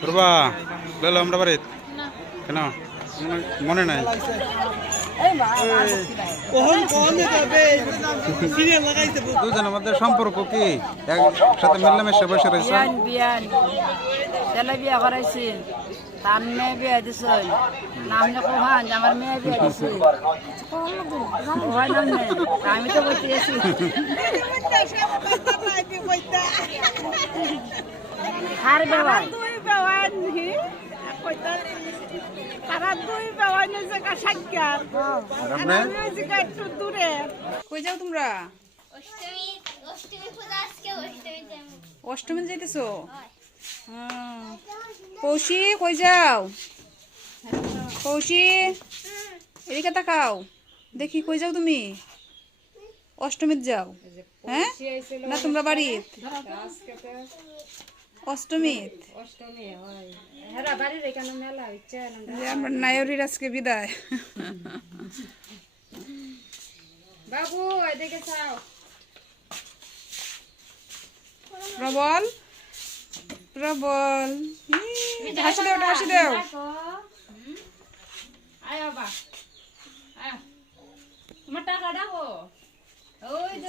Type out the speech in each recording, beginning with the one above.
পূর্বা গেল আমরা বাড়িতে কেন মনে নাই দুজনের মধ্যে সম্পর্ক কি একসাথে মেলামেশা বসে রয়েছে বিয়া করাইছি তার মেয়ে বিয়ে দিছে নাম কোহান আমার মেয়ে বিয়ে দিছে আমি তো বলতেছি হার বেওয়াই কই যাও তোমরা? অষ্টমী যাইতেছো? কৌশি কই যাও? কৌশি এদিকে তাকাও দেখি, কই যাও তুমি? অষ্টমীত যাও? হ্যাঁ না তোমরা বাড়িত? অষ্টমীত আমরা নায়রির আজকে বিদায়। বাবু এদিকে চাও। প্রবল প্রবল হাসি দাও, হাসি দাও।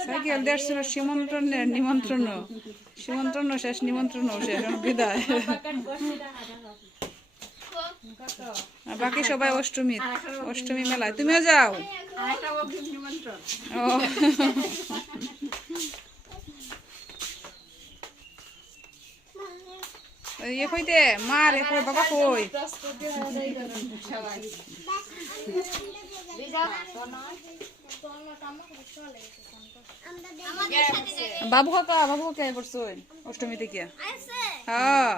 সাইকেল দেড়শো সীমন্ত্রণের নিমন্ত্রণ, সীমন্ত্রণ শেষ, নিমন্ত্রণ শেষ, বিদায়। বাকি সবাই অষ্টমী, অষ্টমী মেলায়। তুমিও যাও? ও ইয়ে কইতে মার কই বাবা কই? বাবু কাকা, বাবু কাকা করছো অষ্টমী থেকে? হ্যাঁ,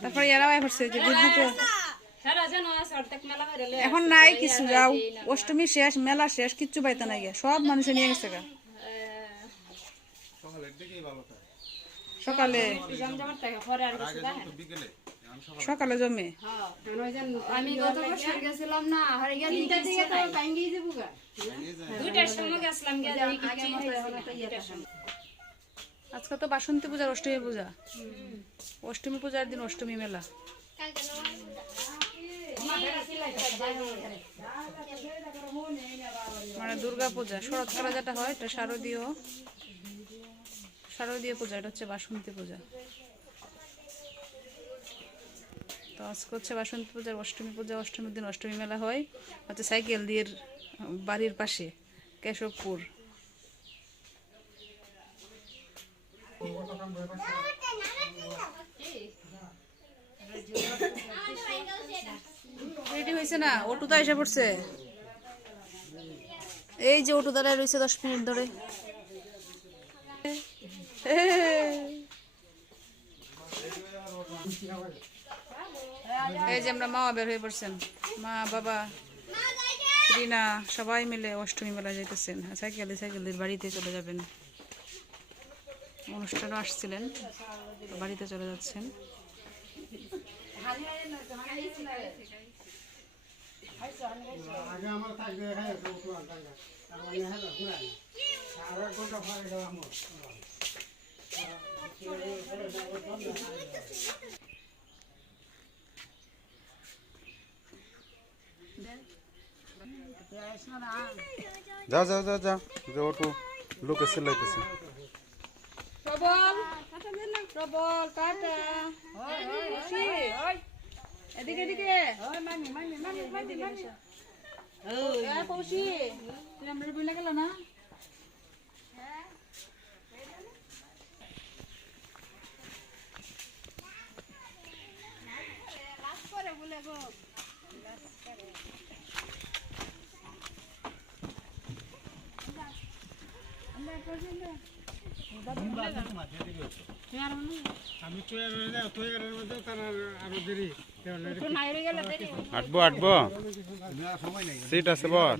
তারপরে এরাও করছে যে এখন নাই কিছু। যাও, অষ্টমী শেষ, মেলা শেষ, কিচ্ছু পাইতে নাই, সব মানুষে নিয়ে গেছে গা। সকালে সকালে জমে আমি গত বছর গেছিলাম না, আজকে তো বাসন্তী পূজার অষ্টমী পূজা, অষ্টমী পূজার দিন অষ্টমী মেলা। মানে দুর্গা পূজা শরৎকালে যেটা হয় এটা শারদীয়, শারদীয় পূজা, এটা হচ্ছে বাসন্তী পূজা। তো আজকে হচ্ছে বাসন্তী পূজার অষ্টমী পূজা, অষ্টমীর দিন অষ্টমী মেলা হয় হচ্ছে সাইকেল দিয়ে বাড়ির পাশে কেশবপুর। রেডি হয়েছে না? অটোটা এসে পড়ছে, এই যে অটো দাঁড়ায় রয়েছে 10 মিনিট ধরে। এই যে আমরা মা বের হয়ে পড়ছেন, মা বাবা রিনা সবাই মিলে অষ্টমী মেলা যাইতেছেন। সাইকেলে সাইকেলের বাড়িতে চলে যাবেন, অনুষ্ঠানও আসছিলেন, বাড়িতে চলে যাচ্ছেন। যাও যাও যাও যাও, যে অটো লোকে চিল্লাইতেছে। প্রবল প্রবল টাটা, এদিকে এদিকে পৌঁছি। তুই আমরা বলে গেল না? আটবো আটবো, সিট আছে বর।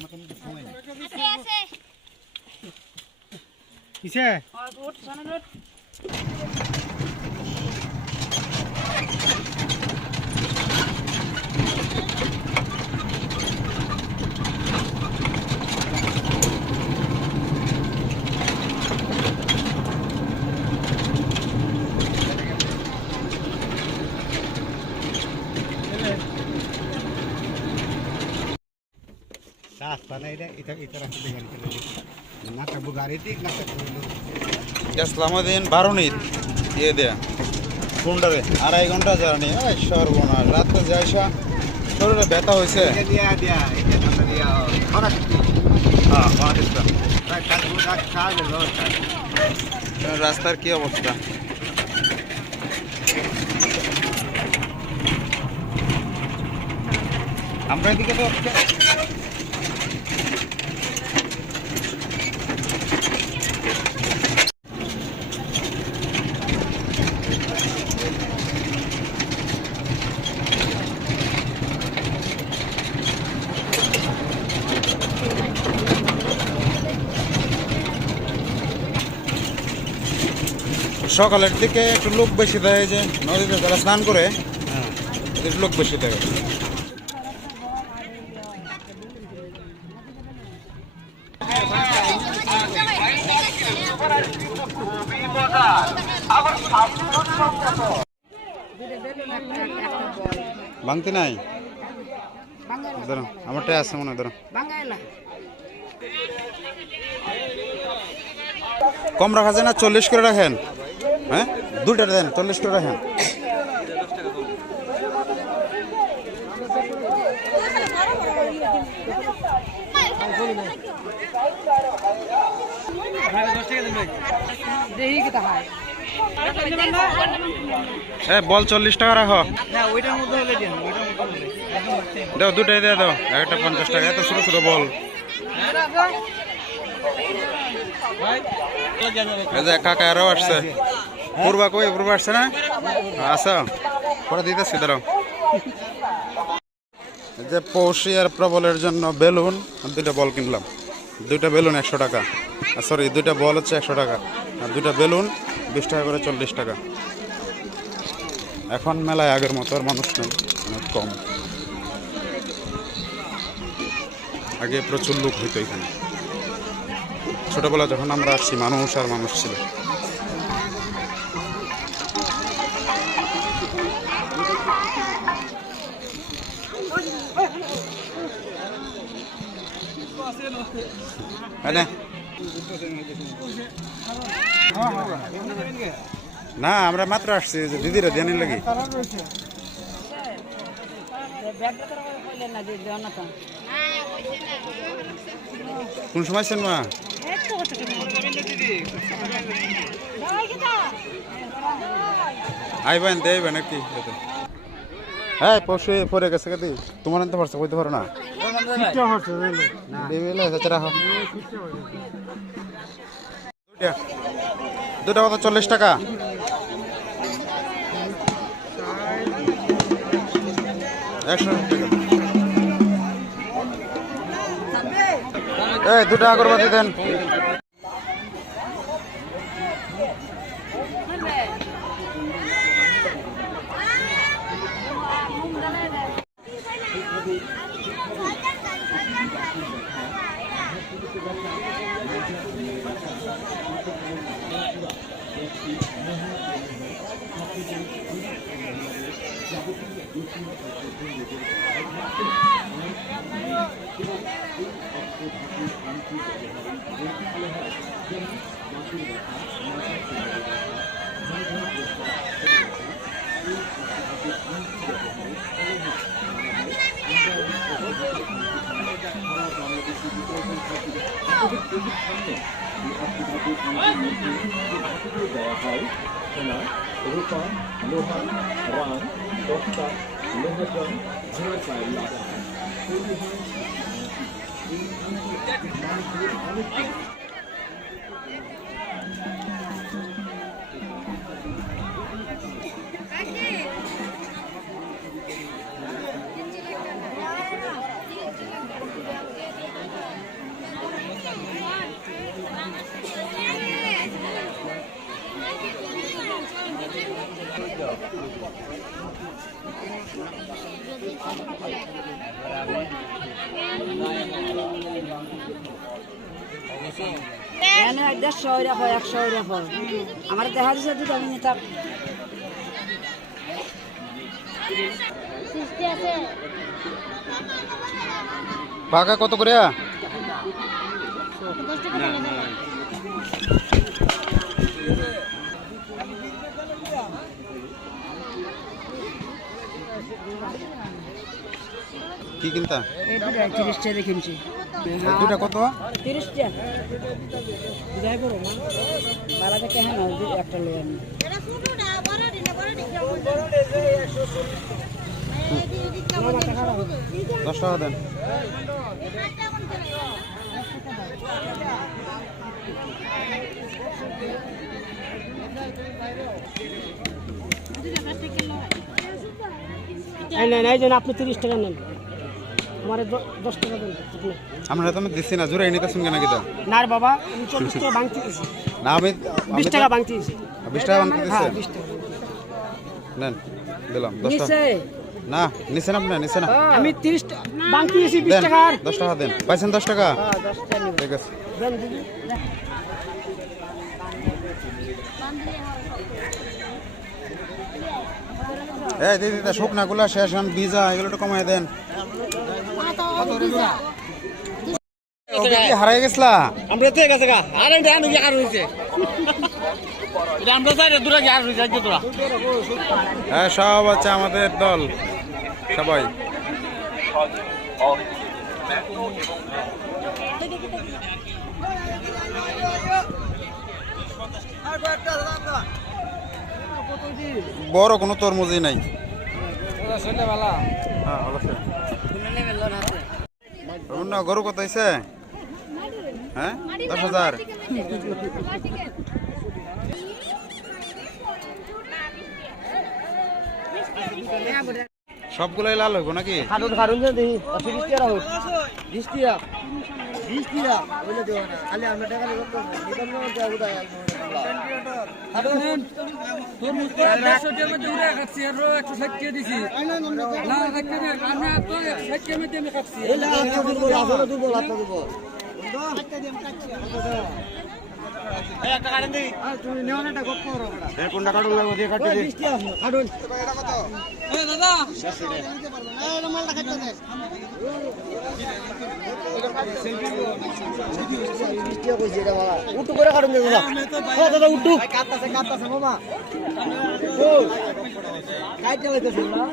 কিসে রাস্তা নাই রে এটা এটা রাস্তা দেখান করে না তা বুগারি ঠিক না তা ইসলামদিন 12 নিত দিয়ে দেয়া কোনটারে 2.5 ঘন্টা জার্নি এই সর্বনাশ রাতে যাইসা শরীরে ব্যথা হইছে দিয়া দিয়া এটা না দিয়া খরাস হ্যাঁ পাকিস্তান রাত রাত কাজ ব্যবস্থা রাস্তার কি অবস্থা আমরা এদিকে তো সকালের দিকে একটু লোক বেশি দেয় যে নদীতে যারা স্নান করে একটু লোক বেশি দেয় ভাঙতি নাই ধরো আমারটাই আছে মনে হয় ধরো বাঙ্গাইলা কম রাখা যায় না 40 করে রাখেন হ্যাঁ দুইটা দেন 40 করে রাখেন দেহি কি তাহাই বল 40 টাকা রাখো না ওইটার মধ্যে হলে দেন ওইটার মধ্যে হলে দাও দুটাই দিয়ে দাও একটা 50 টাকা এত ছোট ছোট বল এই যে কাকা আরো আসছে পূর্বা কই পূর্বা আসছে না আসো পরে দিতেছি দাঁড়াও এই যে পৌষি আর প্রবলের জন্য বেলুন আর দুইটা বল কিনলাম দুইটা বেলুন 100 টাকা সরি দুইটা বল হচ্ছে 100 টাকা আর দুইটা বেলুন 20 টাকা করে 40 টাকা এখন মেলায় আগের মতো আর মানুষ নেই অনেক কম আগে প্রচুর লোক হইতো এখানে ছোটবেলা যখন আমরা আসছি মানুষ আর মানুষ ছিল না আমরা মাত্র আসছি যে দিদিরা জানি লাগি কোন সময় ছেন মা আইবেন দেবেন নাকি হ্যাঁ পরশু পরে গেছে কাদি তোমার আনতে পারছো কইতে পারো না দুটা কত 40 টাকা এই 2 টাকা করবা দেন এনে 150 রাখো 100 রাখো আমার দেখা দিছে দুটো আমি নিতাম সৃষ্টি আছে পাকা কত করে? কি কিনতা? এই দুটা 30 টাকা কিনছি। এই দুটা কত? 30 টাকা। বুঝাই করো না। বালা থেকে হ্যাঁ একটা লই আমি। এটা ছোটটা বড়ডি না বড়ডি। 10 টাকা দেন। নাই যেন আপনি 30 টাকা নেন। আমারে 10 টাকা দেন আপনি। আমরা তো আমি দিছি না, জোরে নিতে শুনকে নাকি তা? না রে বাবা, আমি 40 টাকা ভাঙতে দিছি। না আমি 20 টাকা ভাঙতে দিছি। 20 টাকা ভাঙতে দিছে? হ্যাঁ 20 টাকা। নেন দিলাম 10 টাকা। নিচে না নিছেন আপনি, নিছেন না? আমি 30 টাকা ভাঙতে দিছি 20 দেন, টাকা আর। 10 টাকা দেন। পাইছেন 10 টাকা? হ্যাঁ 10 টাকা নিব। ঠিক আছে। দেন দিদি। এই দিদি তা শুকনা গুলা শেষ, এখন ভিজা এগুলো একটু কমায় দেন। ওকে কি হারাই গেছলা? আমরা তো গেছে গা আর এটা আমি আর হইছে এটা আমরা তো দূরে আর হইছে আজ তোরা হ্যাঁ সব আছে আমাদের দল সবাই। বড় কোনো তরমুজই নাই। হ্যাঁ ভালো আছে। রুনা গরু কত হয়েছে? হ্যাঁ 10,000। সবগুলাই লাল হইব নাকি? খাড়ুন খাড়ুন যে দেই 30 টাকা হই 20 টাকা 20 টাকা ওইলে দেও না খালি আমরা টাকা করতে নিকম না দেও উদা খাড়ুন তোর মুস্তাক 100 টাকা মধ্যে উড়ে খাচ্ছি আর 160 টাকা দিছি না রাখতে না আমরা তো 160 টাকা মধ্যে আমি খাচ্ছি এই লাখ দিব আসলে দিব লাখ দিব এই একটা কাটেন দি তুমি নেও না এটা গপ করো বড়া এই কোনটা কাটুন লাগবে দিয়ে কাটতে দে। 20 টাকা খাড়ুন এটা কত? এই দাদা উঠু করে কাটুন দাদা দাদা উঠু কাটতাছে বাবা কাটতে লাইতেছেন না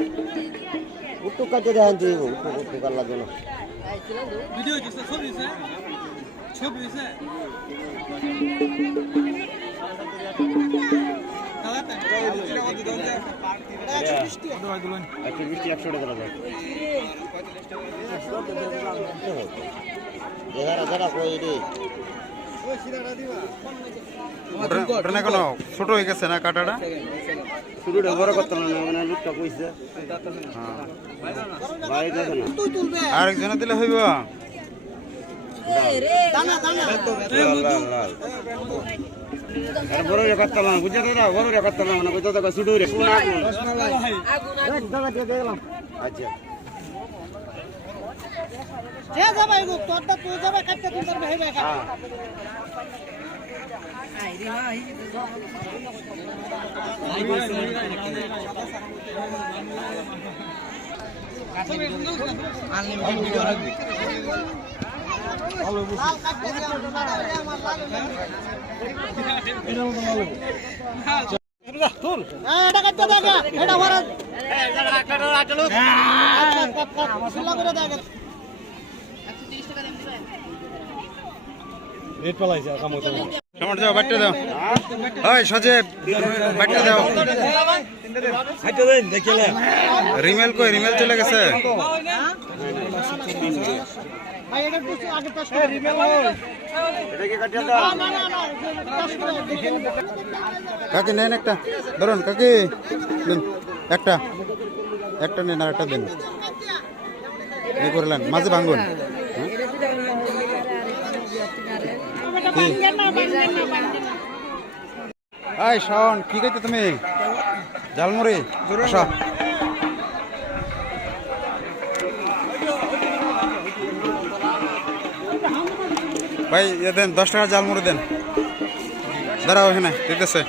উঠু কাটতে দেন তুই উঠু কাট লাগবে না ভিডিও হইছে ছবি হইছে ওটা না কোনো ছোট হয়ে গেছে না কাটাটা? শুরু বড় করতাম না মানে লুকটা কইছে। ভাই দেখো না। আরেকজনে দিলে হইব। আর বড় রে করতাম না বুঝতে না, বড় রে করতাম না কইতো তো শুরু রে কোন আগুন। দাদা দিয়ে দেখলাম আচ্ছা যে যাবাই গো তোরটা তুই যাবা কাটতে তুই করবে হেবে কাট। এটা কাটতে দেখা এটা ভরা সুলা করে দেখা টমেটো দাও, বাট্টা দাও। ওই সজীব বাট্টা দাও। রিমেল কই? রিমেল চলে গেছে। ভাই এটা একটু আগে টেস্ট করে এটা কি কাটিয়ে দাও? কাকি নেন একটা, ধরুন কাকি দিন একটা, একটা নেন আর একটা দিন। এই করলেন মাঝে ভাঙ্গুন। এই শাওন কি কইতে তুমি? ঝালমুড়ি আসো। ভাই ইয়ে দেন 10 টাকা ঝালমুড়ি দেন। দাঁড়াও এখানে দিতেছে।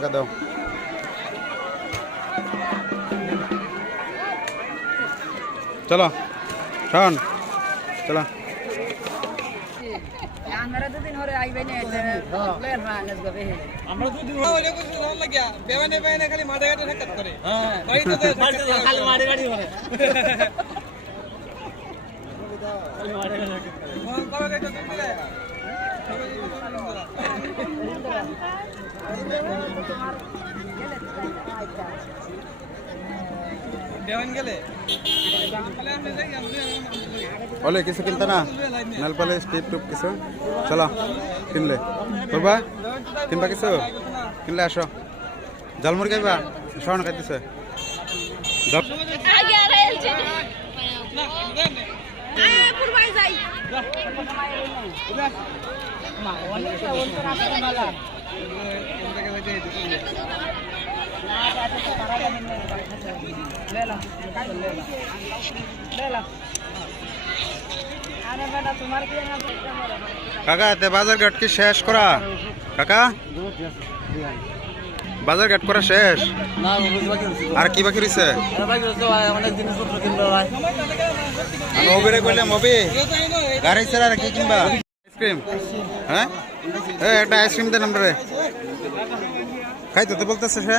টাকা দাও। চলো শোন, চলো। আমরা দুদিন হরে আইবে না প্লেন রানেস গবে আমরা দুদিন হইলে কিছু ভালো লাগিয়া বেবানে বেবানে খালি মাঠে ঘাটে ঠাক্কাত করে হ্যাঁ বাড়িতে তো খালি মাঠে গাড়ি করে খালি মাঠে গাড়ি ফোন করে গাইতে দিলে বেবান গেলে আমি যাই বলে কিছু কিনতে না, নেল পালিশ টিপ টুপ কিছু। চলো কিনলে বাবা, কিনবা কিছু কিনলে আসো। জালমুড়ি খাইবা? শোন খাইতেছে কাকা। তে বাজার ঘাট কি শেষ করা কাকা? বাজার ঘাট করা শেষ? না বুঝবা কি আর কি বাকি রইছে? আরে ভাই তো অনেক জিনিসপত্র কিনলো ভাই। আমি ওবেরে কইলাম ওবে গাড়ি ছাড়া আর কি কিনবা? আইসক্রিম? হ্যাঁ একটা আইসক্রিম দেন আমরা। খাইতে তো বলতেছে সে,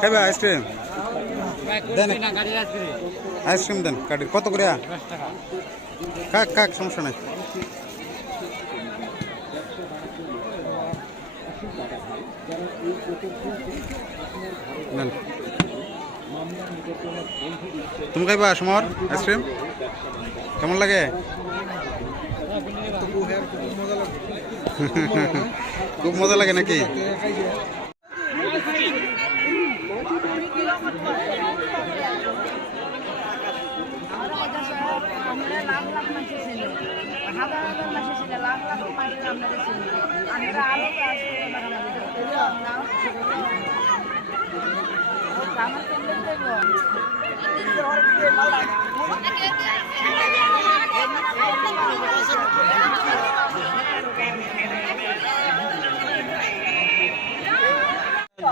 খাইবা আইসক্রিম? দেন আইসক্রিম দেন। কাটি কত করে? কাক কাক সমস্যা নাই। তুমি খাইবা সমর আইসক্রিম? কেমন লাগে? খুব মজা লাগে নাকি?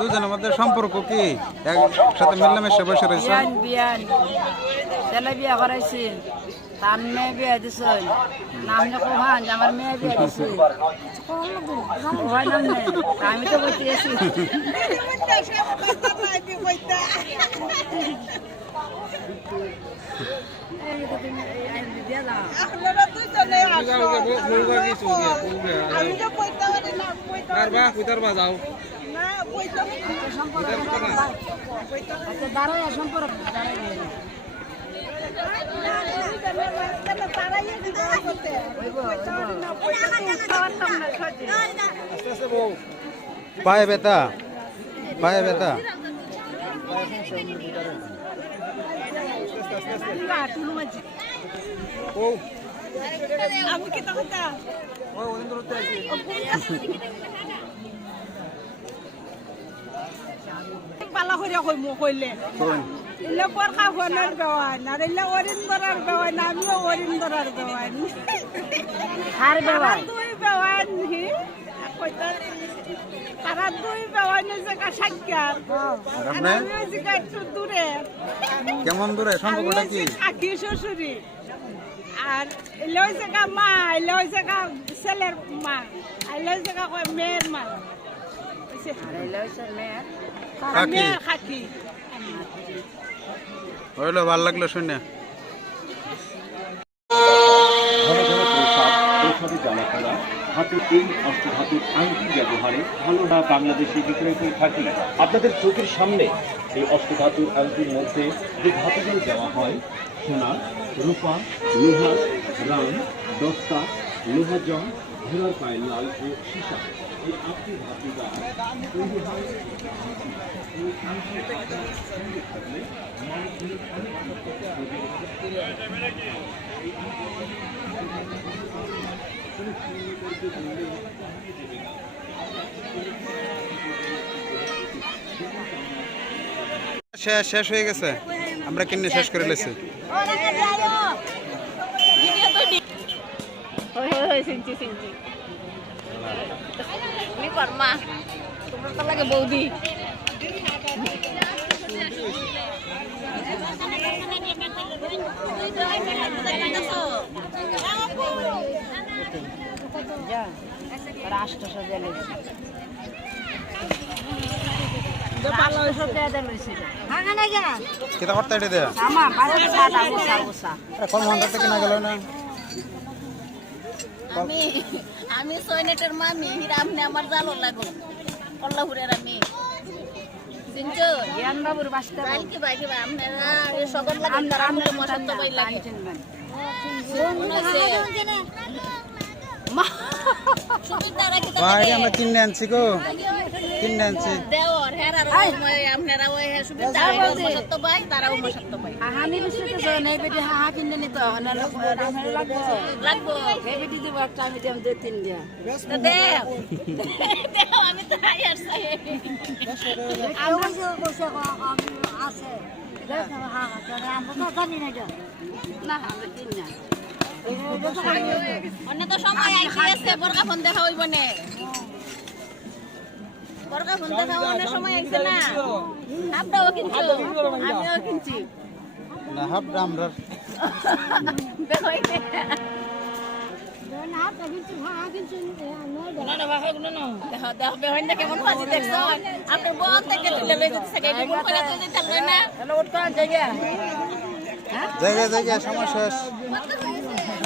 দুজনের মধ্যে সম্পর্ক কি? একসাথে মিলামেশা বসে রয়েছে। বিয়ান ছেলে বিয়া করাইছি, তার মেয়ে বিয়া দিছে। নামনে কোহান আমার মেয়ে বিয়া দিছে। আমি তো বলতে আছি দাঁড়ায় সম্পর্ক পায়ে ব্যথা, পায়ে ব্যথা। আমি কি কথা পালা করে কইলে ইলে বরখা ফোনের বেওয়ান আর ইলে অরিন্দরার বেওয়ান, আমিও অরিন্দরার বেওয়ান। আর বেওয়ান দুই বেওয়ান হি কইতা তারা দুই বেওয়ান জায়গা সাক্ষাৎ। আর আমি ওই জায়গা একটু দূরে। কেমন দূরে? সম্পর্কটা কি? কাকি শ্বশুরি। আর ইলে ওই জায়গা মা, ইলে ওই জায়গা ছেলের মা, ইলে ওই জায়গা মেয়ের মা। কাকি হইলো, ভাল লাগলো শুনে। হাতে এই অষ্টধাতুর আংটি ব্যবহারে ভালো না বাংলাদেশে বিক্রয় করে থাকি। আপনাদের চোখের সামনে এই অষ্টধাতুর আংটির মধ্যে যে ধাতুগুলো দেওয়া হয়, সোনা, রূপা, লোহা, রাম, দস্তা, লোহাজং, ঘোড়ার পায়ের লাল ও সীসা, এই আটটি ধাতু দ্বারা তৈরি হয়। এই আংটির সঙ্গে থাকলে মানুষের শেষ হয়ে গেছে, আমরা কিনে শেষ করে লেছি। বৌদি কিতা করতে এটা দেয়া এখন মন্দার থেকে না গেল না আমি সৈনেটের মামি হিরামনে আমার জালো লাগো কল্লাপুরের আমি সিনচো জ্ঞান বাবুর বাসটা কি ভাই আপনারা এই সকল লাগে আমরা মশাত পাই লাগে ভাই আমরা কিনে আনছি গো কিনে আনছি দেওর হেরার আপনারা ওই সুবিধা মশাত পাই তারাও মশাত পাই আমি বুঝতে তো নাই বেটি হা কিনে নিতে না লাগবো লাগবো এই বেটি দিব একটা আমি দেব 2-3 দিয়া দেও দেও আমি তো হাই আর চাই আমার যে বসে আছে হ্যাঁ আমরা তো জানি না না আমরা কিন না অন্য তো সময় আইছে বর্গা ফোন দেখা হইব না বর্গা ফোন দেখা অন্য সময় আইছে না আপনাও কিনছো আমিও কিনছি না হাফ আমরা বেহইতে না তো কিছু হা কিছু না না ভাগ না না দেখো দেখো বেহইতে কেমন ফাজি দেখছো আপনি বল থেকে তুলে লই দিতে সাকে কোন করে তো দিতে লই না হ্যালো ওটা জায়গা জায়গা জায়গা সমস্যা শেষ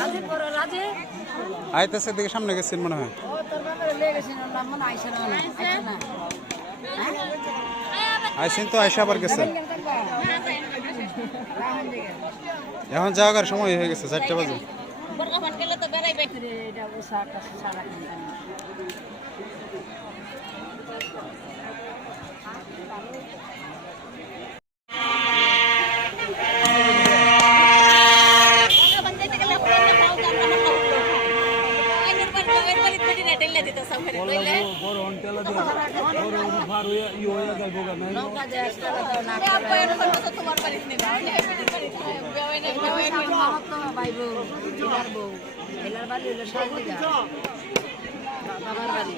রাজি করো রাজি আইতেছে দিকে সামনে গেছেন মনে হয় ও তোর বাবা লে গেছেন না মনে আইছে না আইসেন তো আইসা আবার গেছে এখন যাওয়ার সময় হয়ে গেছে 4টা বাজে বর্গা ফোন গেলে তো বেরাইবে এটা ওসাটা সারা কিনতাম নৌকা যে একটা না মামা তো ভাইবো দিদার বউ এলার বাড়ি হলো সাজিদা বাবার বাড়ি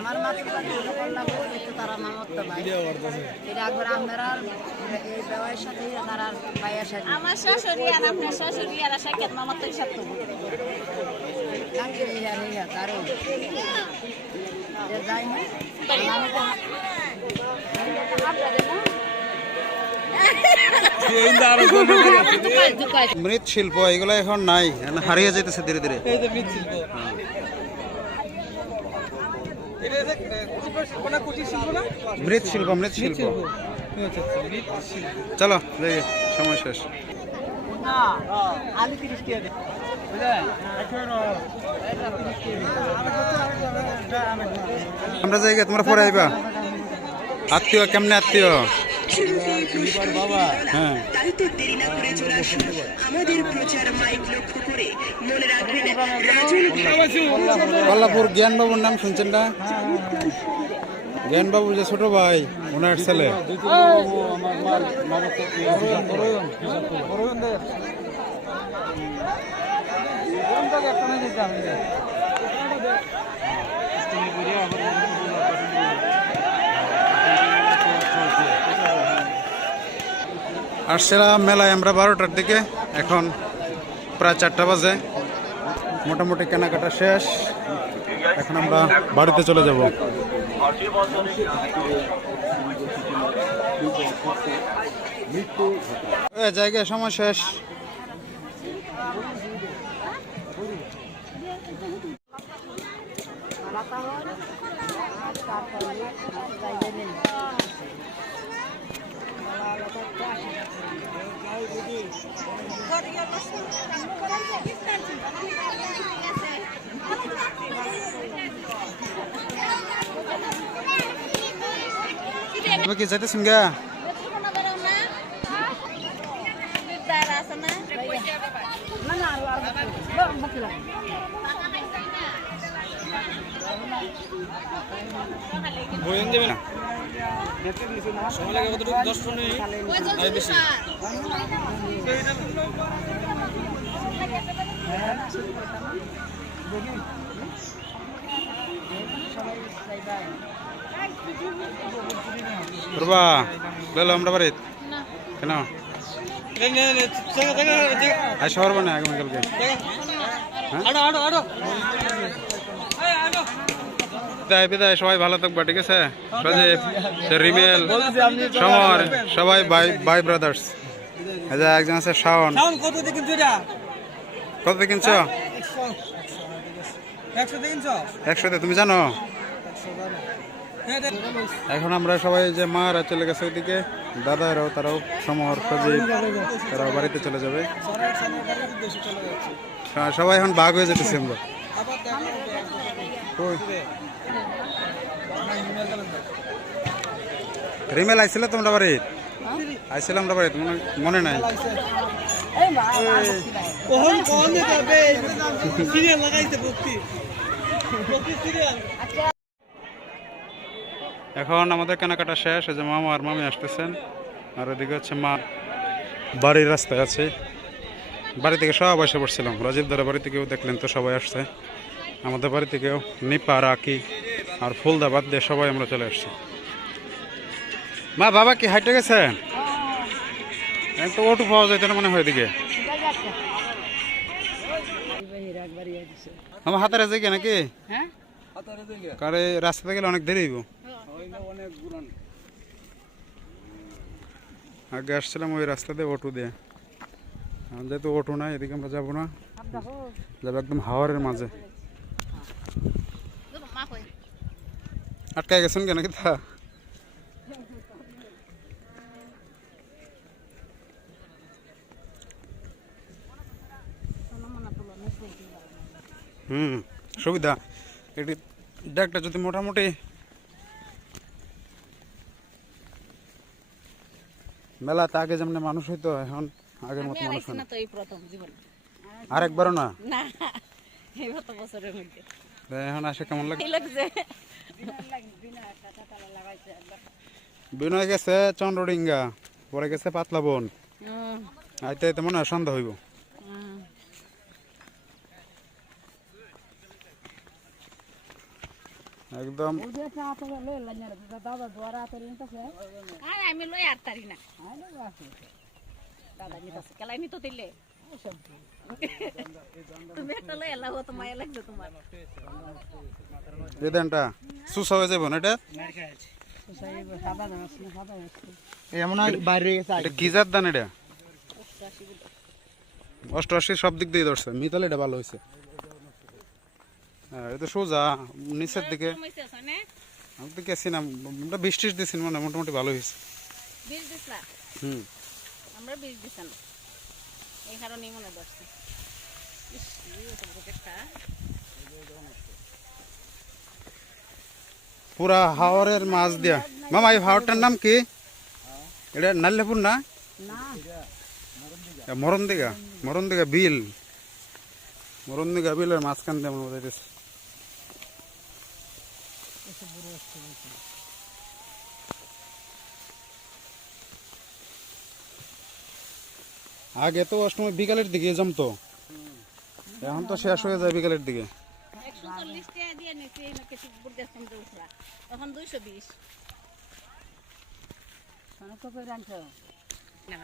আমার মাত্র তারা মামত তো ভাই এটা একবার আপনারা এই বেওয়ার সাথে তারা ভাইয়ের সাথে আমার শাশুড়ি আর আপনার শাশুড়ি আর সাক্ষাৎ মামা তো সাথে গাঙ্গের ইয়া রিয়া কারো যে যাই না আমি তো আপনাদের না মৃৎশিল্প এগুলো এখন নাই হারিয়ে যেতেছে ধীরে ধীরে মৃৎশিল্প মৃৎশিল্প চলো দেখি সময় শেষ আমরা জায়গা তোমরা পরে আইবা আত্মীয় কেমনে আত্মীয় হ্যাঁ কল্লাপুর জ্ঞানবাবুর নাম শুনছেন না জ্ঞানবাবু যে ছোট ভাই ওনার ছেলে আসছিলাম মেলায় আমরা 12টার দিকে এখন প্রায় 4টা বাজে মোটামুটি কেনাকাটা শেষ এখন আমরা বাড়িতে চলে যাব জায়গায় সময় শেষ তুমি কি যাইতেছেন গা করবা লো আমরা বাড়িত কেন আইসা পারবো না আগামীকালকে বিদায় বিদায় সবাই ভালো থাকবা ঠিক আছে সজীব রিমেল সমর সবাই বাই ব্রাদার্স একজন আছে শাওন কত কিনছো 100 তুমি জানো এখন আমরা সবাই যে মারা চলে গেছে ওইদিকে দাদারাও তারাও সমর সজীব তারাও বাড়িতে চলে যাবে সবাই এখন ভাগ হয়ে যেতেছি আমরা রিমেল আইছিল তোমরা বাড়ি আইছিল আমরা বাড়ি মনে নাই এখন আমাদের কেনাকাটা শেষ এই যে মামা আর মামি আসতেছেন আর ওদিকে হচ্ছে মা বাড়ির রাস্তায় আছে বাড়ি থেকে সব এসে পড়ছিলাম রাজীব দার বাড়ি থেকেও দেখলেন তো সবাই আসছে আমাদের বাড়ি থেকেও নিপা রাকি আর ফুলদা বাদ দিয়ে সবাই আমরা চলে আসছি মা বাবা কি হাইটে গেছে তো অটো পাওয়া যায় না মনে হয় এদিকে আমার হাতের আছে কি নাকি কারে রাস্তাতে গেলে অনেক দেরি হইব আগে আসছিলাম ওই রাস্তা দিয়ে অটো দিয়ে যেহেতু অটো নাই এদিকে আমরা যাবো না যাবো একদম হাওয়ারের মাঝে আটকায় গেছেন কেন কি তা সুবিধা এটি ডাকটা যদি মোটামুটি মেলাতে আগে যেমন মানুষ হইতো এখন আগের মতো মানুষ হয় না আরেকবারও না এখন আসে কেমন লাগে বিনয় গেছে চন্দ্রডিঙ্গা পরে গেছে পাতলা বন আইতে আইতে মনে হয় সন্ধ্যা হইব একদম আমি লই আর তারি না দাদা নিতাছে কেলাই নিতো দিলে তুমি একটা লই এলা হতো মায়া লাগছে তোমার এই দেনটা সুসা হয়ে যাবে না এটা এমন বাইরে গেছে এটা কি জাত দান এটা 88 সব দিক দিয়ে ধরছে মিতাল এটা ভালো হয়েছে এটা সোজা নিচের দিকে আমি তো গেছি না আমরা 20 দিয়েছি মানে মোটামুটি ভালো হয়েছে আমরা 20 দিছি না এই কারণেই মনে ধরছে পুরা হাওরের মাছ দিয়া মামা এই হাওরটার নাম কি এটা নাল্লাপুর না মরণদিঘা বিল মরণদিঘা বিলের মাঝখান দিয়ে আমরা বোঝাইতেছি আগে তো অষ্টমী বিকালের দিকে জমতো এখন তো শেষ হয়ে যায় বিকালের দিকে 140 টাকা দিয়ে নিছি এই কেশবপুর গেছম দৌড়া তখন 220 সোনা কত রাখছো না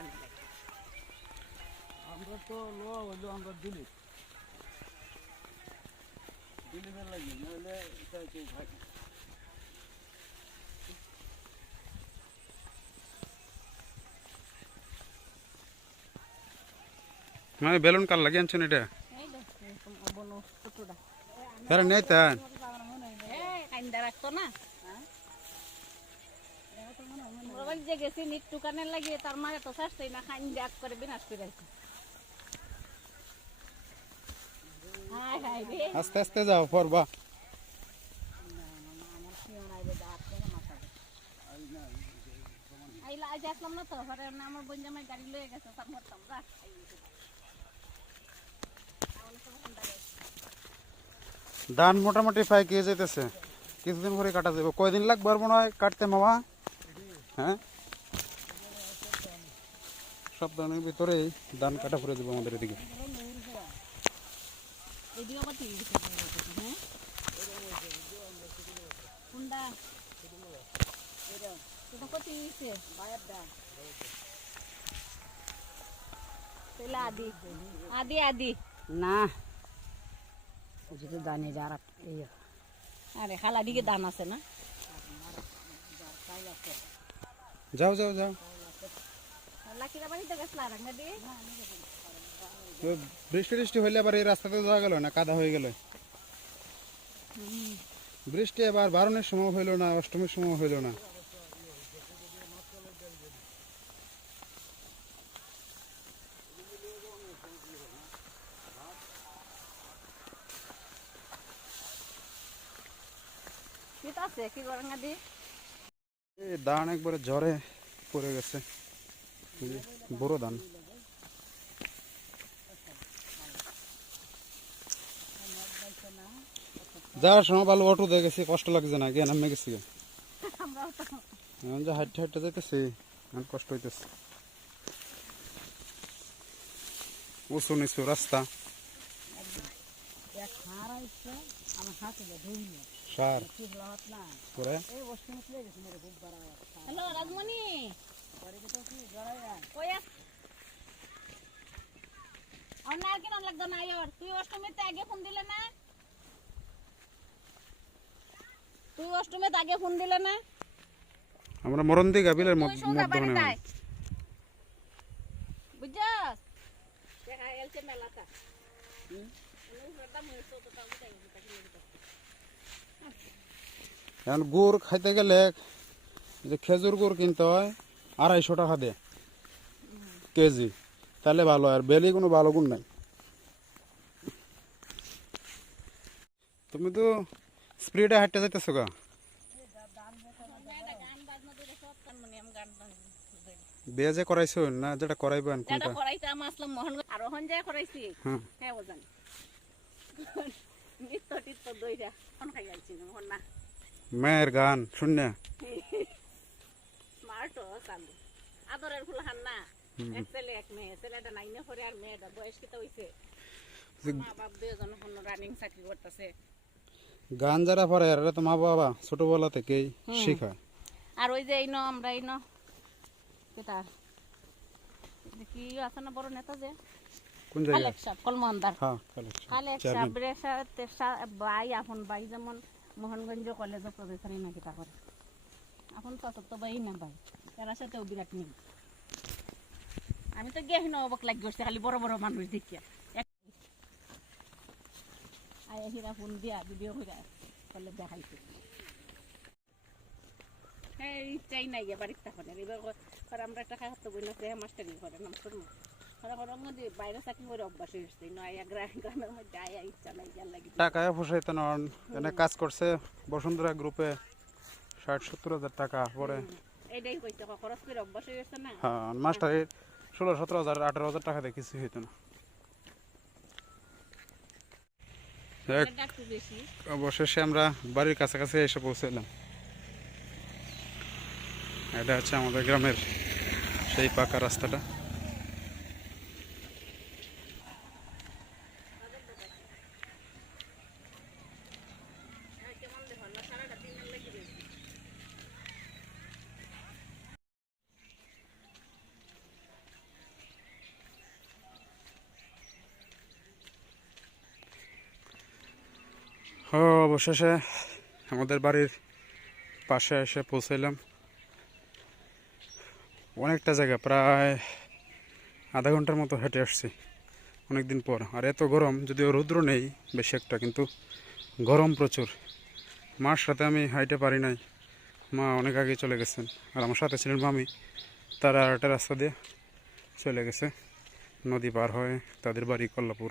আমরা তো লো হলো আমরা দিলি লাগি নইলে এটা কেউ ভাই মানে বেলুন কার লাগিয়ে আনছেন এটা হ্যাঁ নেই তা কাইন্দা রাখতো না মোবাইল যে গেছি নিট টুকানে লাগিয়ে তার মাকে তো শাস্তি না কাইন্দা এক করে বিনাশ করে আছে হাই হাই রে আস্তে আস্তে যাও পড়বা আইলা আজ আসলাম না তো পরে আমার বোন জামাই গাড়ি লয়ে গেছে তার মরতাম যা ধান মোটামুটি পাইকে যেতেছে কিছুদিন পরে কাটা যাবে কয়দিন লাগবে আর মনে হয় কাটতে মামা হ্যাঁ সপ্তাহের ভিতরেই ধান কাটা পড়ে যাবে আমাদের এদিকে এদিকে আবার টিভি হ্যাঁ কোনটা এটা কত হয়েছে বাইরের দাম তাহলে আদি আদি না তো দানে যারা আরে খালা দিকে দাম আছে না যাও যাও যাও লাকিরা বাড়িতে গেছলা রাঙ্গা দিয়ে তো বৃষ্টি টিষ্টি হইলে আবার এই রাস্তাতে যাওয়া গেল না, কাদা হয়ে গেল। বৃষ্টি আবার বারণের সময় হইল না, অষ্টমীর সময় হইল না। কি আছে কি রাঙ্গা দিয়ে এই ধান একবারে ঝড়ে পড়ে গেছে, বড় ধান। যাওয়ার সময় ভালো অটো দিয়ে গেছি, কষ্ট লাগছে না, গিয়ে নামে গেছি। এখন যে হাঁটতে হাঁটতে যেতেছি, এখন কষ্ট হইতেছে। উঁচু নিচু রাস্তা, সার করে হ্যালো রাজমণি আর কেন লাগতো না তুই অষ্টমীতে আগে ফোন দিলে না আমরা মরন্দি গাবিলের মধ্যে বুঝছস এখন গুড় খাইতে গেলে যে খেজুর গুড় কিনতে হয় 250 টাকা দিয়ে কেজি, তাহলে ভালো। আর বেলি কোনো ভালো গুণ নাই। তুমি তো স্পিডে হাঁটতে যাইতেছো গা, বিয়ে যে করাইছো না যেটা করাইবেন কোনটা? মেয়ের গান শুনে আদরের ফুল হান না এক ছেলে এক মেয়ে, ছেলেটা 9 পড়ে আর মেয়েটা বয়স কত হইছে, মা বাপ দুজন রানিং চাকরি করতেছে। গান যারা পড়ে এরা তো মা বাবা ছোটবেলা থেকেই শেখায়। আর ওই যে আমরা এটা কি আছে না বড় নেতা যে কোন জায়গা? কালেকশন কলমন্দার, হ্যাঁ কালেকশন ভাই আপন ভাই যেমন মোহনগঞ্জ কলেজে প্রফেসর না কিটা করে, এখন তো ভাই না ভাই এর সাথেও বিরাট নেই। আমি তো গেহিন অবাক লাগ গেছে খালি বড় বড় মানুষ দেখিয়া হিরা ফোন দিয়া ভিডিও করে কলে দেখাইছে। হ্যাঁ চাই নাই বাড়িতে তখন এবার আমরা টাকা হাতে বই না মাস্টারি করে নাম শুনবো বাইরে চাকরি করে অভ্যাস হয়েছে নয় গ্রামের মধ্যে আয়া ইচ্ছা নাই যার লাগে টাকায় ফসাইতে নন। এনে কাজ করছে বসুন্ধরা গ্রুপে 60-70 হাজার টাকা পরে এইটাই কইছে খরচ করে অভ্যাস হয়েছে না। হ্যাঁ মাস্টারের 16-17 হাজার 18 হাজার টাকা দিয়ে কিছু হইতো না। অবশেষে আমরা বাড়ির কাছাকাছি এসে পৌঁছালাম। এটা হচ্ছে আমাদের গ্রামের সেই পাকা রাস্তাটা। অবশেষে আমাদের বাড়ির পাশে এসে পৌঁছাইলাম। অনেকটা জায়গা, প্রায় আধা ঘন্টার মতো হেঁটে আসছি অনেকদিন পর। আর এত গরম, যদিও রৌদ্র নেই বেশি একটা, কিন্তু গরম প্রচুর। মার সাথে আমি হাইটে পারি নাই, মা অনেক আগে চলে গেছেন। আর আমার সাথে ছিলেন মামি, তারা আর একটা রাস্তা দিয়ে চলে গেছে নদী পার হয়ে, তাদের বাড়ি কল্লাপুর।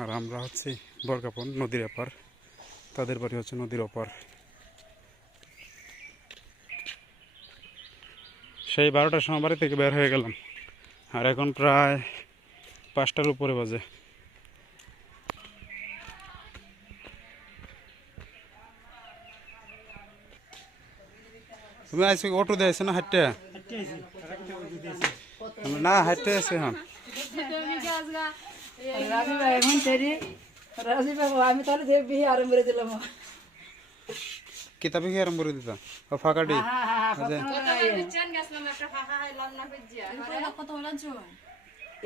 আর আমরা হচ্ছি বর্গাপন, নদীর এপার, তাদের বাড়ি হচ্ছে নদীর ওপার। সেই 12টার সময় বাড়ি থেকে বের হয়ে গেলাম, আর এখন প্রায় 5টার উপরে বাজে। তুমি আইসো অটো দিয়ে আইসো না হাঁটতে? না হাঁটতে আছে এখন রাজি বাবু আমি তাহলে দিয়ে বিয়ে আরম্ভ করে দিলাম কিতাবে কি আরম্ভ করে দিতা ও ফাঁকাটি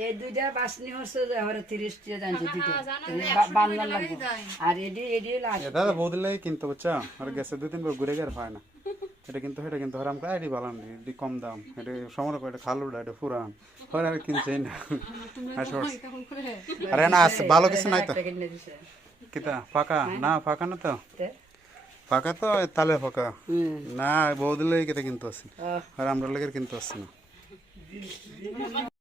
এই দুইটা বাসনি হচ্ছে যে আমার 30 টাকা জানছি দুইটা বাংলা লাগবে আর এডি লাগে দাদা বহুত লাগে কিন্তু বুঝছা আর গেছে 2-3 বার ঘুরে গেলে হয় না এটা কিন্তু হারাম করে এডি ভালো না এডি কম দাম এটা সমর করে এটা খালুটা এটা পুরান হয় আর কিনছেই না আরে না আছে ভালো কিছু নাই তো কিতা ফাঁকা না ফাঁকা না তো ফাঁকা তো তালে ফাঁকা না বহুত লাগে কিতা কিন্তু আছে আর আমরা লাগে কিন্তু আছে না